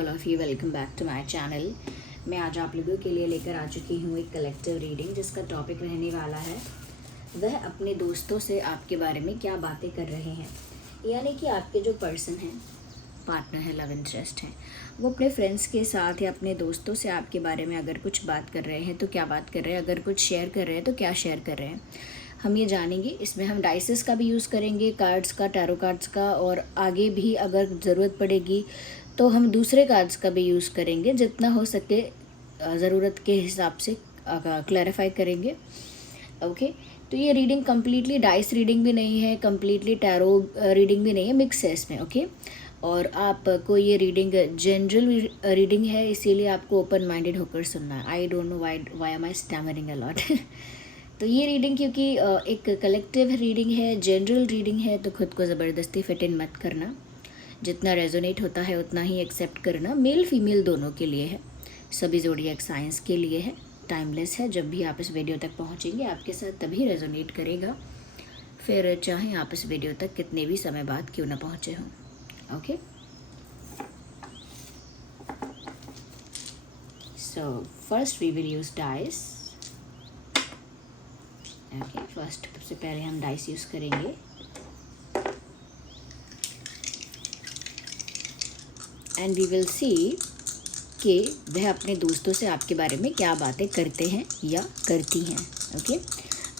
All of you, welcome back to my channel. मैं आज आप लोगों के लिए लेकर आ चुकी हूँ एक कलेक्टिव रीडिंग जिसका टॉपिक रहने वाला है वह अपने दोस्तों से आपके बारे में क्या बातें कर रहे हैं। यानी कि आपके जो पर्सन हैं, पार्टनर है, लव इंटरेस्ट है, वो अपने फ्रेंड्स के साथ या अपने दोस्तों से आपके बारे में अगर कुछ बात कर रहे हैं तो क्या बात कर रहे हैं, अगर कुछ शेयर कर रहे हैं तो क्या शेयर कर रहे हैं, हम ये जानेंगे। इसमें हम डाइसेस का भी यूज़ करेंगे, कार्ड्स का, टैरो कार्ड्स का, और आगे भी अगर ज़रूरत पड़ेगी तो हम दूसरे कार्ड्स का भी यूज़ करेंगे। जितना हो सके ज़रूरत के हिसाब से क्लैरिफाई करेंगे। ओके, तो ये रीडिंग कम्प्लीटली डाइस रीडिंग भी नहीं है, कम्प्लीटली टैरो रीडिंग भी नहीं है, मिक्स है इसमें। ओके, और आपको ये रीडिंग जनरल रीडिंग है, इसीलिए आपको ओपन माइंडेड होकर सुनना है। I don't know why am I stammering a lot. तो ये रीडिंग क्योंकि एक कलेक्टिव रीडिंग है, जनरल रीडिंग है, तो खुद को ज़बरदस्ती फिट इन मत करना। जितना रेजोनेट होता है उतना ही एक्सेप्ट करना। मेल फीमेल दोनों के लिए है, सभी ज़ोडिएक साइंस के लिए है, टाइमलेस है। जब भी आप इस वीडियो तक पहुंचेंगे आपके साथ तभी रेजोनेट करेगा, फिर चाहे आप इस वीडियो तक कितने भी समय बाद क्यों ना पहुँचे हों। Okay, so first we will use dice. Okay, first सबसे पहले हम डाइस यूज़ करेंगे। एंड वी विल सी कि वह अपने दोस्तों से आपके बारे में क्या बातें करते हैं या करती हैं। ओके,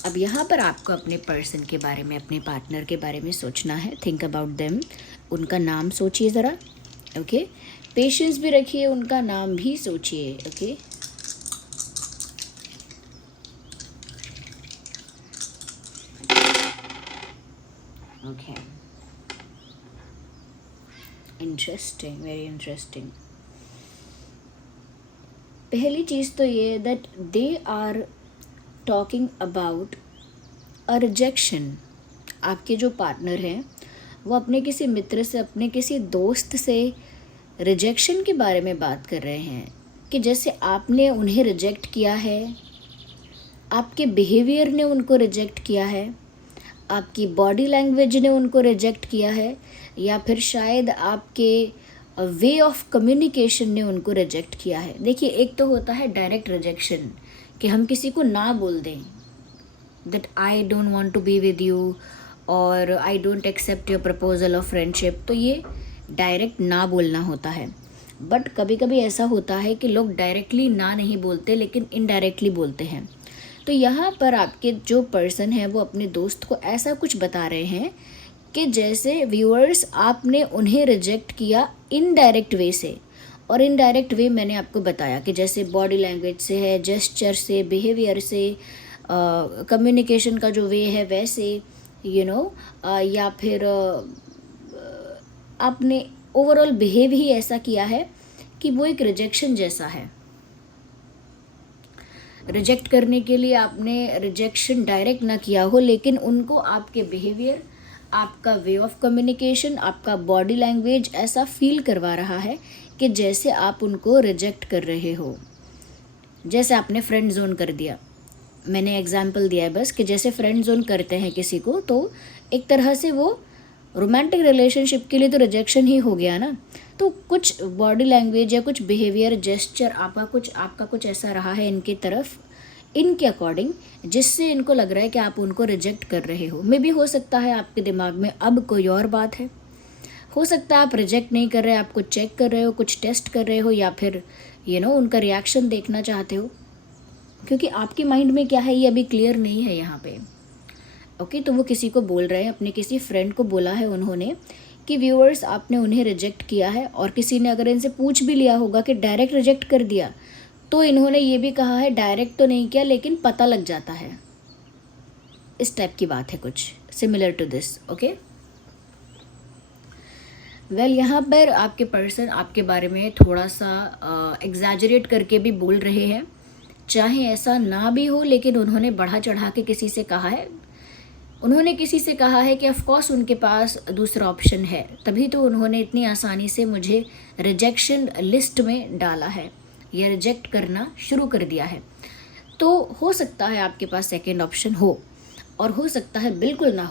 अब यहाँ पर आपको अपने पर्सन के बारे में, अपने पार्टनर के बारे में सोचना है। थिंक अबाउट देम, उनका नाम सोचिए ज़रा। ओके, पेशेंस भी रखिए, उनका नाम भी सोचिए। Okay, okay, interesting, very interesting. पहली चीज़ तो ये that they are talking about a rejection. आपके जो पार्टनर हैं वो अपने किसी मित्र से, अपने किसी दोस्त से रिजेक्शन के बारे में बात कर रहे हैं कि जैसे आपने उन्हें रिजेक्ट किया है, आपके बिहेवियर ने उनको रिजेक्ट किया है, आपकी बॉडी लैंग्वेज ने उनको रिजेक्ट किया है, या फिर शायद आपके वे ऑफ कम्युनिकेशन ने उनको रिजेक्ट किया है। देखिए, एक तो होता है डायरेक्ट रिजेक्शन कि हम किसी को ना बोल दें that I don't want to be with you और I don't accept your proposal of friendship. तो ये डायरेक्ट ना बोलना होता है। बट कभी कभी ऐसा होता है कि लोग डायरेक्टली ना नहीं बोलते लेकिन इनडायरेक्टली बोलते हैं। तो यहाँ पर आपके जो पर्सन है वो अपने दोस्त को ऐसा कुछ बता रहे हैं कि जैसे व्यूअर्स आपने उन्हें रिजेक्ट किया इनडायरेक्ट वे से। और इनडायरेक्ट वे मैंने आपको बताया कि जैसे बॉडी लैंग्वेज से है, जेस्चर से, बिहेवियर से, कम्युनिकेशन का जो वे है वैसे, या फिर आपने ओवरऑल बिहेव ही ऐसा किया है कि वो एक रिजेक्शन जैसा है। रिजेक्ट करने के लिए आपने रिजेक्शन डायरेक्ट ना किया हो, लेकिन उनको आपके बिहेवियर, आपका वे ऑफ कम्युनिकेशन, आपका बॉडी लैंग्वेज ऐसा फील करवा रहा है कि जैसे आप उनको रिजेक्ट कर रहे हो, जैसे आपने फ्रेंड जोन कर दिया। मैंने एग्जाम्पल दिया है बस कि जैसे फ्रेंड जोन करते हैं किसी को, तो एक तरह से वो रोमांटिक रिलेशनशिप के लिए तो रिजेक्शन ही हो गया ना। तो कुछ बॉडी लैंग्वेज या कुछ बिहेवियर, जेस्चर आपका कुछ ऐसा रहा है इनकी तरफ, इनके अकॉर्डिंग, जिससे इनको लग रहा है कि आप उनको रिजेक्ट कर रहे हो। मे भी हो सकता है आपके दिमाग में अब कोई और बात है, हो सकता है आप रिजेक्ट नहीं कर रहे, आप कुछ चेक कर रहे हो, कुछ टेस्ट कर रहे हो, या फिर उनका रिएक्शन देखना चाहते हो, क्योंकि आपके माइंड में क्या है ये अभी क्लियर नहीं है यहाँ पे। ओके, तो वो किसी को बोल रहे हैं, अपने किसी फ्रेंड को बोला है उन्होंने कि व्यूअर्स आपने उन्हें रिजेक्ट किया है। और किसी ने अगर इनसे पूछ भी लिया होगा कि डायरेक्ट रिजेक्ट कर दिया, तो इन्होंने ये भी कहा है डायरेक्ट तो नहीं किया लेकिन पता लग जाता है। इस टाइप की बात है, कुछ similar to this. Okay, well, यहाँ पर आपके पर्सन आपके बारे में थोड़ा सा एग्जैजरेट करके भी बोल रहे हैं। चाहे ऐसा ना भी हो, लेकिन उन्होंने बढ़ा चढ़ा के किसी से कहा है। उन्होंने किसी से कहा है कि ऑफ कोर्स उनके पास दूसरा ऑप्शन है, तभी तो उन्होंने इतनी आसानी से मुझे रिजेक्शन लिस्ट में डाला है या रिजेक्ट करना शुरू कर दिया है। तो हो सकता है आपके पास सेकंड ऑप्शन हो, और हो सकता है बिल्कुल ना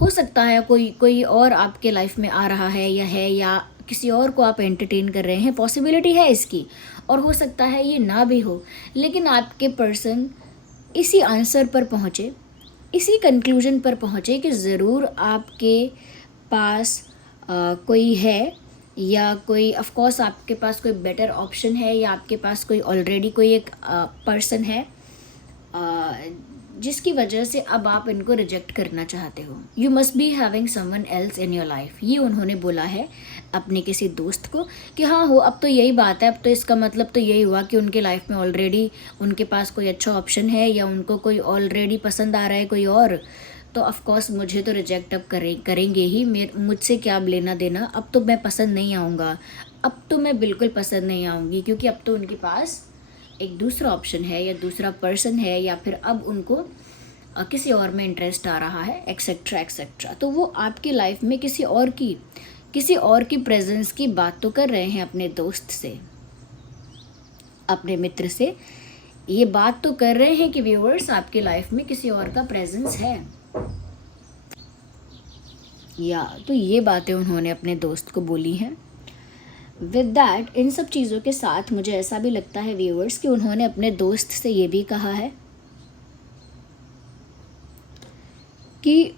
हो सकता है कोई और आपके लाइफ में आ रहा है या किसी और को आप एंटरटेन कर रहे हैं, पॉसिबिलिटी है इसकी, और हो सकता है ये ना भी हो, लेकिन आपके पर्सन इसी आंसर पर पहुँचे, इसी कंक्लूजन पर पहुँचे कि ज़रूर आपके पास कोई है, या कोई ऑफ कोर्स आपके पास कोई बेटर ऑप्शन है, या आपके पास कोई ऑलरेडी कोई एक पर्सन है जिसकी वजह से अब आप इनको रिजेक्ट करना चाहते हो। You must be having someone else in your life, ये उन्होंने बोला है अपने किसी दोस्त को कि हाँ हो, अब तो यही बात है, अब तो इसका मतलब तो यही हुआ कि उनके लाइफ में ऑलरेडी उनके पास कोई अच्छा ऑप्शन है, या उनको कोई ऑलरेडी पसंद आ रहा है कोई और, तो ऑफ कोर्स मुझे तो रिजेक्ट अब करेंगे ही, मुझसे क्या अब लेना देना, अब तो मैं पसंद नहीं आऊँगा, अब तो मैं बिल्कुल पसंद नहीं आऊँगी, क्योंकि अब तो उनके पास एक दूसरा ऑप्शन है, या दूसरा पर्सन है, या फिर अब उनको किसी और में इंटरेस्ट आ रहा है, एक्सेट्रा एक्सेट्रा। तो वो आपकी लाइफ में किसी और की प्रेजेंस की बात तो कर रहे हैं अपने दोस्त से, अपने मित्र से, ये बात तो कर रहे हैं कि व्यूअर्स आपकी लाइफ में किसी और का प्रेजेंस है, या तो ये बातें उन्होंने अपने दोस्त को बोली हैं। विद दैट, इन सब चीज़ों के साथ मुझे ऐसा भी लगता है व्यूअर्स कि उन्होंने अपने दोस्त से ये भी कहा है कि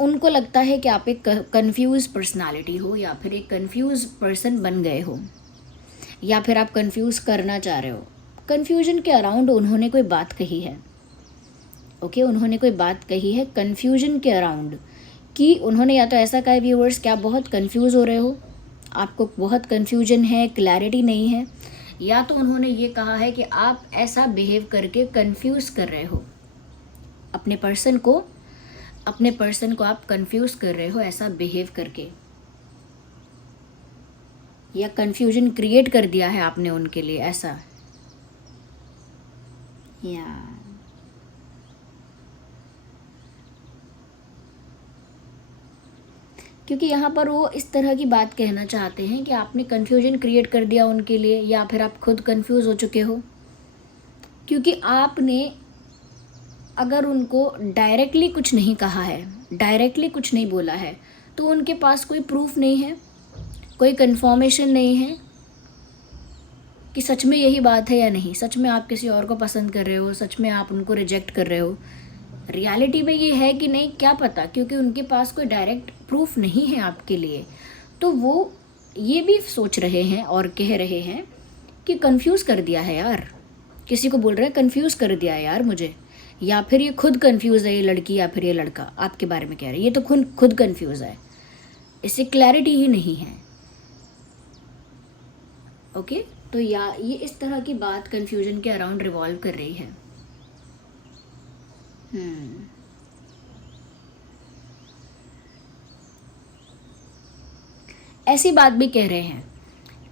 उनको लगता है कि आप एक कंफ्यूज पर्सनालिटी हो, या फिर एक कंफ्यूज पर्सन बन गए हो, या फिर आप कंफ्यूज करना चाह रहे हो। कंफ्यूजन के अराउंड उन्होंने कोई बात कही है, ओके, उन्होंने कोई बात कही है कंफ्यूजन के अराउंड, कि उन्होंने या तो ऐसा कहा व्यूअर्स कि आप बहुत कंफ्यूज हो रहे हो, आपको बहुत कंफ्यूजन है, क्लैरिटी नहीं है, या तो उन्होंने ये कहा है कि आप ऐसा बिहेव करके कंफ्यूज कर रहे हो अपने पर्सन को आप कंफ्यूज कर रहे हो ऐसा बिहेव करके, या कंफ्यूजन क्रिएट कर दिया है आपने उनके लिए ऐसा, या क्योंकि यहाँ पर वो इस तरह की बात कहना चाहते हैं कि आपने कन्फ्यूजन क्रिएट कर दिया उनके लिए, या फिर आप खुद कंफ्यूज हो चुके हो, क्योंकि आपने अगर उनको डायरेक्टली कुछ नहीं कहा है, डायरेक्टली कुछ नहीं बोला है, तो उनके पास कोई प्रूफ नहीं है, कोई कंफर्मेशन नहीं है कि सच में यही बात है या नहीं, सच में आप किसी और को पसंद कर रहे हो, सच में आप उनको रिजेक्ट कर रहे हो, रियलिटी में ये है कि नहीं क्या पता, क्योंकि उनके पास कोई डायरेक्ट प्रूफ नहीं है आपके लिए। तो वो ये भी सोच रहे हैं और कह रहे हैं कि कंफ्यूज कर दिया है यार, किसी को बोल रहे हैं कंफ्यूज कर दिया है यार मुझे, या फिर ये खुद कंफ्यूज है ये लड़की या फिर ये लड़का आपके बारे में कह रहे हैं, ये तो खुद कंफ्यूज है, इससे क्लैरिटी ही नहीं है। ओके, तो या ये इस तरह की बात कंफ्यूजन के अराउंड रिवॉल्व कर रही है। ऐसी बात भी कह रहे हैं,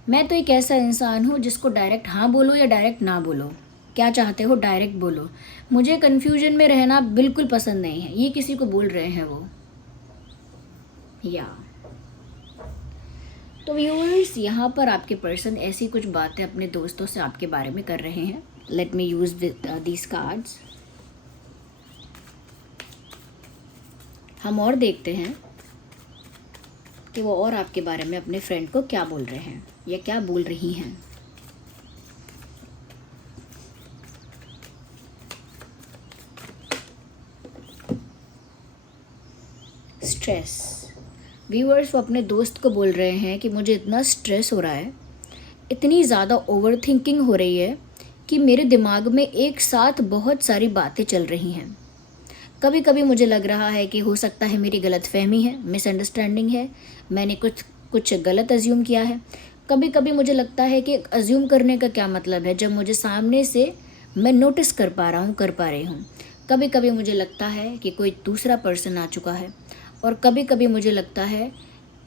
मैं तो एक ऐसा इंसान हूँ जिसको डायरेक्ट हाँ बोलो या डायरेक्ट ना बोलो, क्या चाहते हो डायरेक्ट बोलो, मुझे कन्फ्यूजन में रहना बिल्कुल पसंद नहीं है, ये किसी को बोल रहे हैं वो, या तो व्यूअर्स यहाँ पर आपके पर्सन ऐसी कुछ बातें अपने दोस्तों से आपके बारे में कर रहे हैं। Let me use these cards. हम और देखते हैं कि वो और आपके बारे में अपने फ्रेंड को क्या बोल रहे हैं या क्या बोल रही हैं। स्ट्रेस, व्यूअर्स वो अपने दोस्त को बोल रहे हैं कि मुझे इतना स्ट्रेस हो रहा है, इतनी ज़्यादा ओवर थिंकिंग हो रही है कि मेरे दिमाग में एक साथ बहुत सारी बातें चल रही हैं। कभी कभी मुझे लग रहा है कि हो सकता है मेरी गलतफहमी है, मिसअंडरस्टैंडिंग है, मैंने कुछ गलत अज्यूम किया है। कभी कभी मुझे लगता है कि अज्यूम करने का क्या मतलब है जब मुझे सामने से मैं नोटिस कर पा रही हूँ। कभी कभी मुझे लगता है कि कोई दूसरा पर्सन आ चुका है, और कभी कभी मुझे लगता है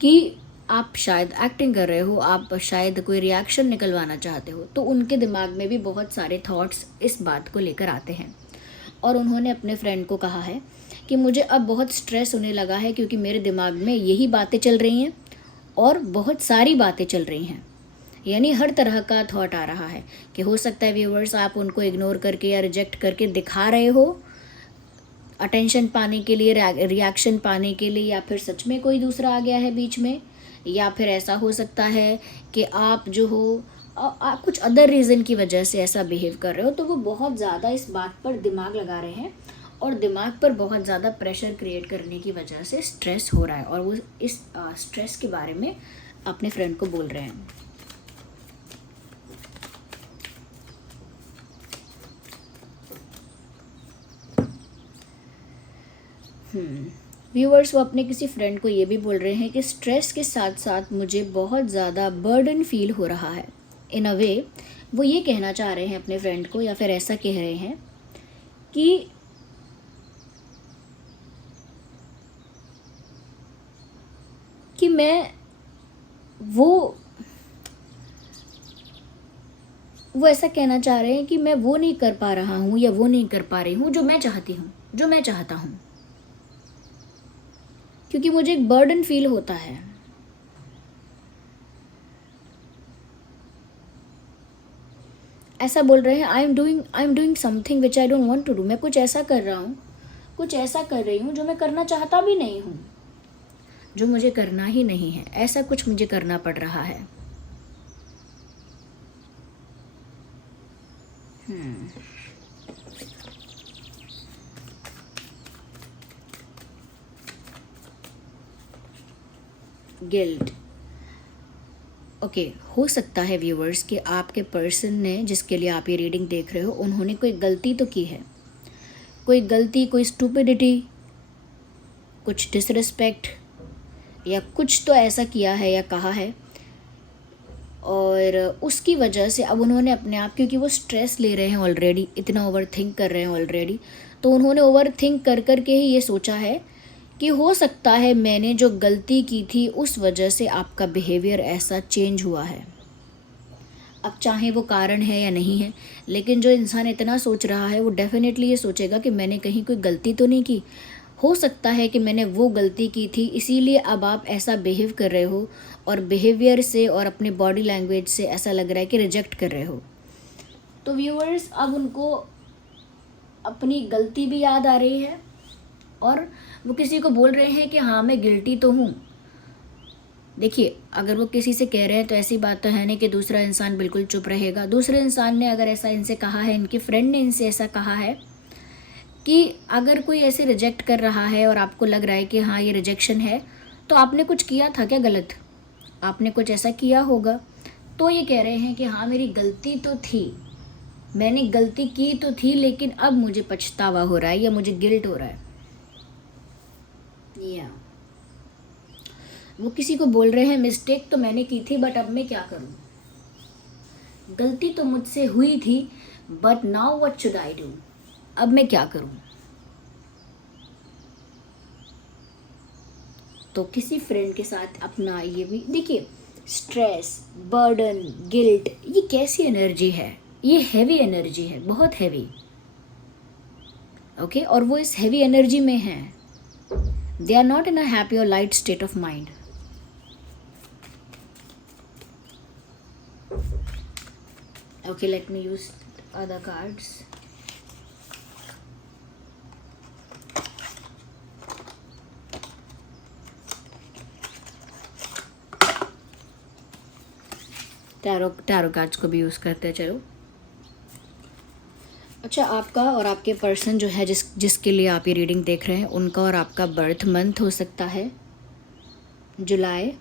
कि आप शायद एक्टिंग कर रहे हो, आप शायद कोई रिएक्शन निकलवाना चाहते हो। तो उनके दिमाग में भी बहुत सारे थॉट्स इस बात को लेकर आते हैं, और उन्होंने अपने फ्रेंड को कहा है कि मुझे अब बहुत स्ट्रेस होने लगा है क्योंकि मेरे दिमाग में यही बातें चल रही हैं और बहुत सारी बातें चल रही हैं, यानी हर तरह का थॉट आ रहा है कि हो सकता है व्यूअर्स आप उनको इग्नोर करके या रिजेक्ट करके दिखा रहे हो अटेंशन पाने के लिए, रिएक्शन पाने के लिए, या फिर सच में कोई दूसरा आ गया है बीच में, या फिर ऐसा हो सकता है कि आप जो हो आप कुछ अदर रीज़न की वजह से ऐसा बिहेव कर रहे हो, तो वो बहुत ज़्यादा इस बात पर दिमाग लगा रहे हैं और दिमाग पर बहुत ज़्यादा प्रेशर क्रिएट करने की वजह से स्ट्रेस हो रहा है, और वो इस स्ट्रेस के बारे में अपने फ्रेंड को बोल रहे हैं। व्यूअर्स, वो अपने किसी फ्रेंड को ये भी बोल रहे हैं कि स्ट्रेस के साथ साथ मुझे बहुत ज़्यादा बर्डन फील हो रहा है। इन अ वे वो ये कहना चाह रहे हैं अपने फ्रेंड को, या फिर ऐसा कह रहे हैं कि मैं वो ऐसा कहना चाह रहे हैं कि मैं वो नहीं कर पा रहा हूँ या वो नहीं कर पा रही हूँ जो मैं चाहती हूँ, जो मैं चाहता हूँ, क्योंकि मुझे एक बर्डन फील होता है। ऐसा बोल रहे हैं, I am doing something which I don't want to do. मैं कुछ ऐसा कर रहा हूँ, कुछ ऐसा कर रही हूँ जो मैं करना चाहता भी नहीं हूँ, जो मुझे करना ही नहीं है, ऐसा कुछ मुझे करना पड़ रहा है। गिल्ट। ओके, हो सकता है व्यूअर्स कि आपके पर्सन ने, जिसके लिए आप ये रीडिंग देख रहे हो, उन्होंने कोई गलती तो की है, कोई गलती, कोई स्टूपिडिटी, कुछ डिसरिस्पेक्ट या कुछ तो ऐसा किया है या कहा है, और उसकी वजह से अब उन्होंने अपने आप, क्योंकि वो स्ट्रेस ले रहे हैं ऑलरेडी, इतना ओवर थिंक कर रहे हैं ऑलरेडी, तो उन्होंने ओवर थिंक कर कर के ही ये सोचा है कि हो सकता है मैंने जो गलती की थी उस वजह से आपका बिहेवियर ऐसा चेंज हुआ है। अब चाहे वो कारण है या नहीं है, लेकिन जो इंसान इतना सोच रहा है वो डेफिनेटली ये सोचेगा कि मैंने कहीं कोई गलती तो नहीं की, हो सकता है कि मैंने वो गलती की थी, इसीलिए अब आप ऐसा बिहेव कर रहे हो, और बिहेवियर से और अपने बॉडी लैंग्वेज से ऐसा लग रहा है कि रिजेक्ट कर रहे हो। तो व्यूअर्स, अब उनको अपनी गलती भी याद आ रही है, और वो किसी को बोल रहे हैं कि हाँ मैं गिल्टी तो हूँ। देखिए, अगर वो किसी से कह रहे हैं तो ऐसी बात तो है नहीं कि दूसरा इंसान बिल्कुल चुप रहेगा। दूसरे इंसान ने अगर ऐसा इनसे कहा है, इनके फ्रेंड ने इनसे ऐसा कहा है कि अगर कोई ऐसे रिजेक्ट कर रहा है और आपको लग रहा है कि हाँ ये रिजेक्शन है, तो आपने कुछ किया था क्या गलत, आपने कुछ ऐसा किया होगा। तो ये कह रहे हैं कि हाँ मेरी गलती तो थी, मैंने गलती की तो थी, लेकिन अब मुझे पछतावा हो रहा है या मुझे गिल्ट हो रहा है। या वो किसी को बोल रहे हैं मिस्टेक तो मैंने की थी, बट अब मैं क्या करूं, गलती तो मुझसे हुई थी, but now what should I do, अब मैं क्या करूं। तो किसी फ्रेंड के साथ अपना ये भी देखिए, स्ट्रेस, बर्डन, गिल्ट, ये कैसी एनर्जी है, ये हैवी एनर्जी है, बहुत हैवी। ओके, और वो इस हैवी एनर्जी में है, they are not in a happy और light state of mind. Okay, let me use other cards. Tarot cards को भी यूज़ करते हैं। चलो, अच्छा, आपका और आपके पर्सन जो है, जिसके लिए आप ये रीडिंग देख रहे हैं, उनका और आपका बर्थ मंथ हो सकता है जुलाई,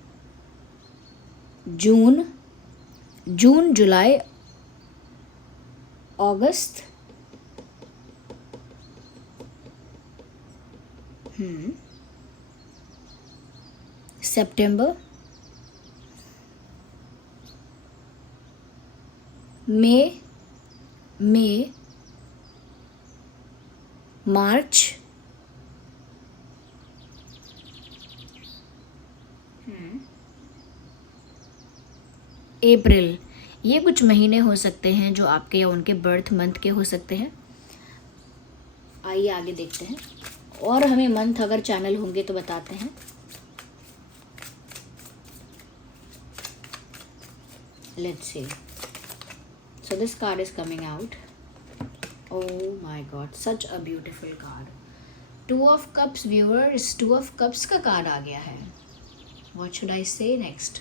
जून, जुलाई, अगस्त, सितंबर, मई, मार्च, अप्रैल। ये कुछ महीने हो सकते हैं जो आपके या उनके बर्थ मंथ के हो सकते हैं। आइए आगे देखते हैं, और हमें मंथ अगर चैनल होंगे तो बताते हैं। Let's see, so this card is coming out. Oh my God, such a beautiful card. 2 of Cups viewers, 2 of Cups का कार्ड आ गया है। व्हाट शुड आई से नेक्स्ट?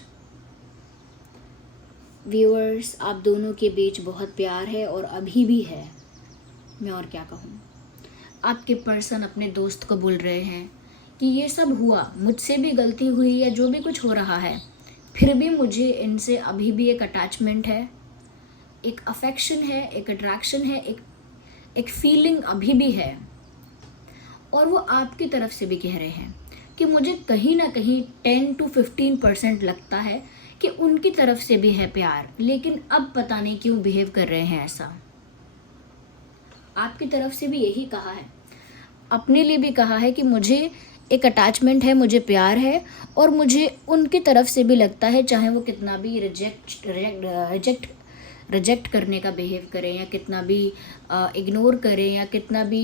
व्यूअर्स, आप दोनों के बीच बहुत प्यार है और अभी भी है, मैं और क्या कहूँ। आपके पर्सन अपने दोस्त को बोल रहे हैं कि ये सब हुआ, मुझसे भी गलती हुई या जो भी कुछ हो रहा है, फिर भी मुझे इनसे अभी भी एक अटैचमेंट है, एक अफेक्शन है, एक अट्रैक्शन है, एक फीलिंग अभी भी है। और वो आपकी तरफ से भी कह रहे हैं कि मुझे कहीं ना कहीं 10 to 15% लगता है कि उनकी तरफ से भी है प्यार, लेकिन अब पता नहीं क्यों बिहेव कर रहे हैं ऐसा। आपकी तरफ से भी यही कहा है, अपने लिए भी कहा है कि मुझे एक अटैचमेंट है, मुझे प्यार है, और मुझे उनकी तरफ से भी लगता है, चाहे वो कितना भी रिजेक्ट करने का बिहेव करें या कितना भी इग्नोर करें या कितना भी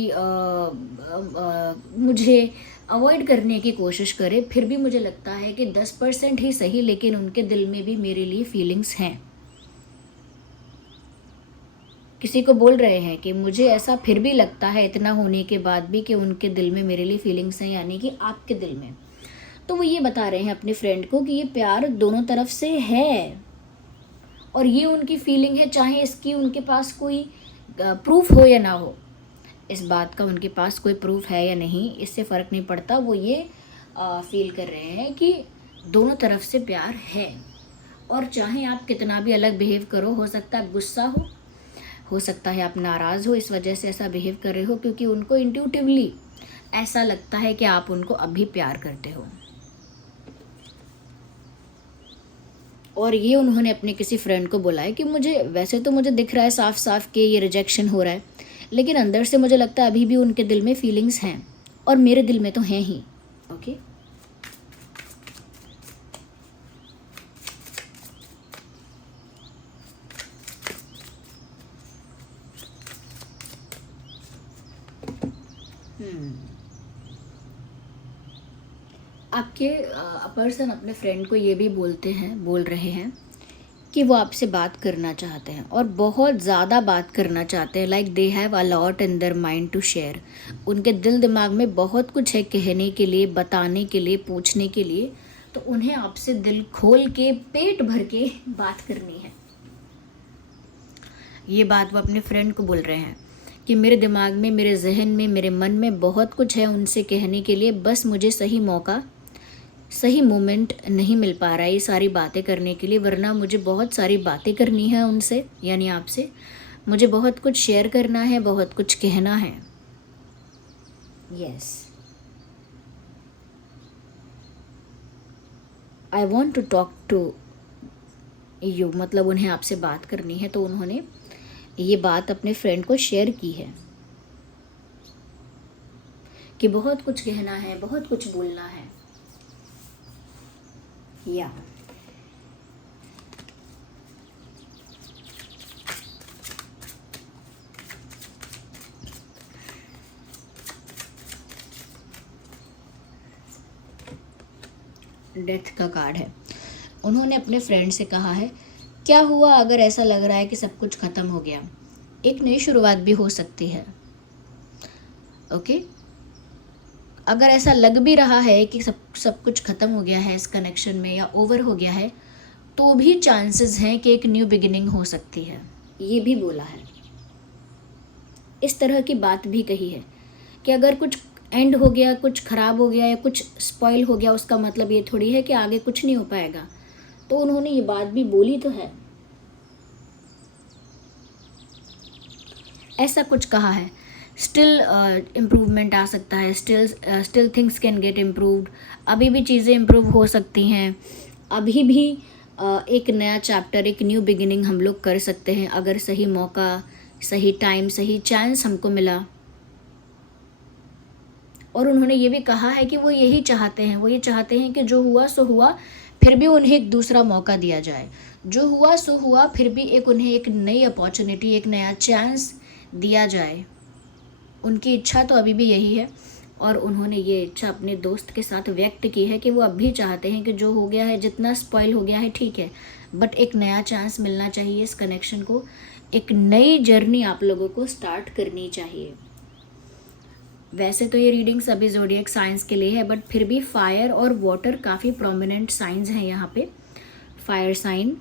मुझे अवॉइड करने की कोशिश करें, फिर भी मुझे लगता है कि 10% ही सही, लेकिन उनके दिल में भी मेरे लिए फीलिंग्स हैं। किसी को बोल रहे हैं कि मुझे ऐसा फिर भी लगता है इतना होने के बाद भी कि उनके दिल में मेरे लिए फीलिंग्स हैं, यानी कि आपके दिल में। तो वो ये बता रहे हैं अपने फ्रेंड को कि ये प्यार दोनों तरफ से है और ये उनकी फीलिंग है, चाहे इसकी उनके पास कोई प्रूफ हो या ना हो। इस बात का उनके पास कोई प्रूफ है या नहीं, इससे फ़र्क नहीं पड़ता। वो ये फील कर रहे हैं कि दोनों तरफ से प्यार है, और चाहे आप कितना भी अलग बिहेव करो, हो सकता है गुस्सा हो सकता है आप नाराज़ हो, इस वजह से ऐसा बिहेव कर रहे हो क्योंकि उनको इंट्यूटिवली ऐसा लगता है कि आप उनको अभी प्यार करते हो। और ये उन्होंने अपने किसी फ्रेंड को बोला है कि मुझे वैसे तो मुझे दिख रहा है साफ साफ कि ये रिजेक्शन हो रहा है, लेकिन अंदर से मुझे लगता है अभी भी उनके दिल में फीलिंग्स हैं और मेरे दिल में तो हैं ही। ओके, आपके पर्सन अपने फ्रेंड को ये भी बोल रहे हैं कि वो आपसे बात करना चाहते हैं और बहुत ज़्यादा बात करना चाहते हैं। Like they have a lot in their mind to share. उनके दिल दिमाग में बहुत कुछ है कहने के लिए, बताने के लिए, पूछने के लिए। तो उन्हें आपसे दिल खोल के, पेट भर के बात करनी है। ये बात वो अपने फ्रेंड को बोल रहे हैं कि मेरे दिमाग में, मेरे जहन में, मेरे मन में बहुत कुछ है उनसे कहने के लिए, बस मुझे सही मौका, सही मोमेंट नहीं मिल पा रहा है ये सारी बातें करने के लिए, वरना मुझे बहुत सारी बातें करनी है उनसे, यानी आपसे। मुझे बहुत कुछ शेयर करना है, बहुत कुछ कहना है। Yes, I want to talk to you, मतलब उन्हें आपसे बात करनी है। तो उन्होंने ये बात अपने फ्रेंड को शेयर की है कि बहुत कुछ कहना है, बहुत कुछ बोलना है। या डेथ का कार्ड है। उन्होंने अपने फ्रेंड से कहा है, क्या हुआ अगर ऐसा लग रहा है कि सब कुछ ख़त्म हो गया, एक नई शुरुआत भी हो सकती है। ओके, अगर ऐसा लग भी रहा है कि सब कुछ ख़त्म हो गया है इस कनेक्शन में या ओवर हो गया है, तो भी चांसेस हैं कि एक न्यू बिगिनिंग हो सकती है। ये भी बोला है, इस तरह की बात भी कही है कि अगर कुछ एंड हो गया, कुछ ख़राब हो गया या कुछ स्पॉइल हो गया, उसका मतलब ये थोड़ी है कि आगे कुछ नहीं हो पाएगा। तो उन्होंने ये बात भी बोली तो है, ऐसा कुछ कहा है। स्टिल इम्प्रूवमेंट आ सकता है, still things can get improved. अभी भी चीज़ें इम्प्रूव हो सकती हैं, अभी भी एक नया चैप्टर, एक न्यू बिगिनिंग हम लोग कर सकते हैं अगर सही मौका, सही टाइम, सही चांस हमको मिला। और उन्होंने ये भी कहा है कि वो यही चाहते हैं, वो ये चाहते हैं कि जो हुआ सो हुआ, फिर भी उन्हें एक दूसरा मौका दिया जाए। जो हुआ सो हुआ, फिर भी उन्हें एक नई अपॉर्चुनिटी, एक नया चांस दिया जाए। उनकी इच्छा तो अभी भी यही है, और उन्होंने ये इच्छा अपने दोस्त के साथ व्यक्त की है कि वो अब भी चाहते हैं कि जो हो गया है, जितना स्पॉइल हो गया है ठीक है, बट एक नया चांस मिलना चाहिए इस कनेक्शन को। एक नई जर्नी आप लोगों को स्टार्ट करनी चाहिए। वैसे तो ये रीडिंग सभी ज़ोडिएक साइंस के लिए है, बट फिर भी फायर और वाटर काफ़ी प्रोमिनेंट साइंस हैं यहाँ पे। फायर साइन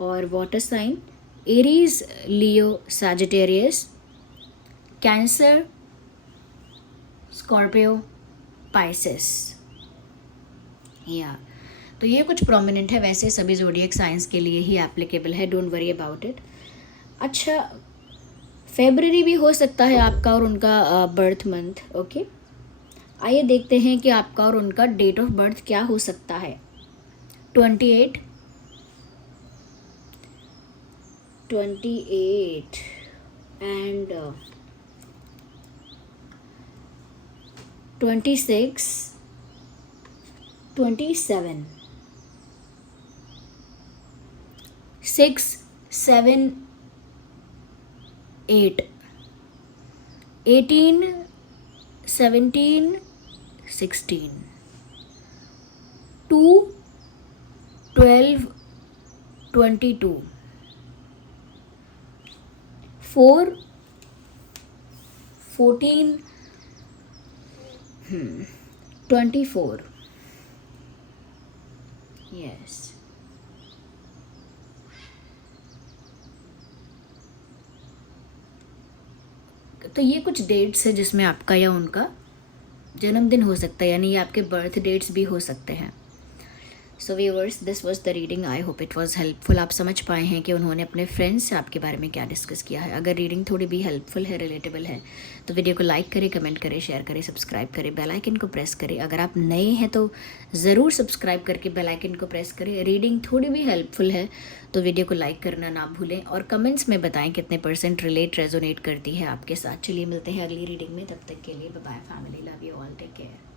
और वाटर साइन, एरीज, लियो, सैजिटेरियस, कैंसर, स्कॉर्पियो, पाइसेस। या तो ये कुछ प्रोमिनेंट है, वैसे सभी ज़ोडिएक साइंस के लिए ही एप्लीकेबल है, डोंट वरी अबाउट इट। अच्छा, फेब्रवरी भी हो सकता है आपका और उनका बर्थ मंथ। ओके, आइए देखते हैं कि आपका और उनका डेट ऑफ बर्थ क्या हो सकता है। 28 एंड 26, 27, 6, 7, 8, 18, 17, 16, 2, 12, 22, 4, 14, 24. यस, तो ये कुछ डेट्स है जिसमें आपका या उनका जन्मदिन हो सकता है, यानी ये आपके बर्थ डेट्स भी हो सकते हैं। So viewers, this was the reading, I hope it was helpful. आप समझ पाए हैं कि उन्होंने अपने फ्रेंड्स से आपके बारे में क्या डिस्कस किया है। अगर रीडिंग थोड़ी भी हेल्पफुल है, रिलेटेबल है, तो वीडियो को लाइक करें, कमेंट करें, शेयर करें, सब्सक्राइब करें, बेल आइकन को प्रेस करें। अगर आप नए हैं तो ज़रूर सब्सक्राइब करके बेल आइकन को प्रेस करें। रीडिंग थोड़ी भी हेल्पफुल है तो वीडियो को लाइक करना ना भूलें, और कमेंट्स में बताएं कितने % रिलेट रेजोनेट करती है आपके साथ। चलिए मिलते हैं अगली रीडिंग में, तब तक के लिए bye bye family, love you all, take care.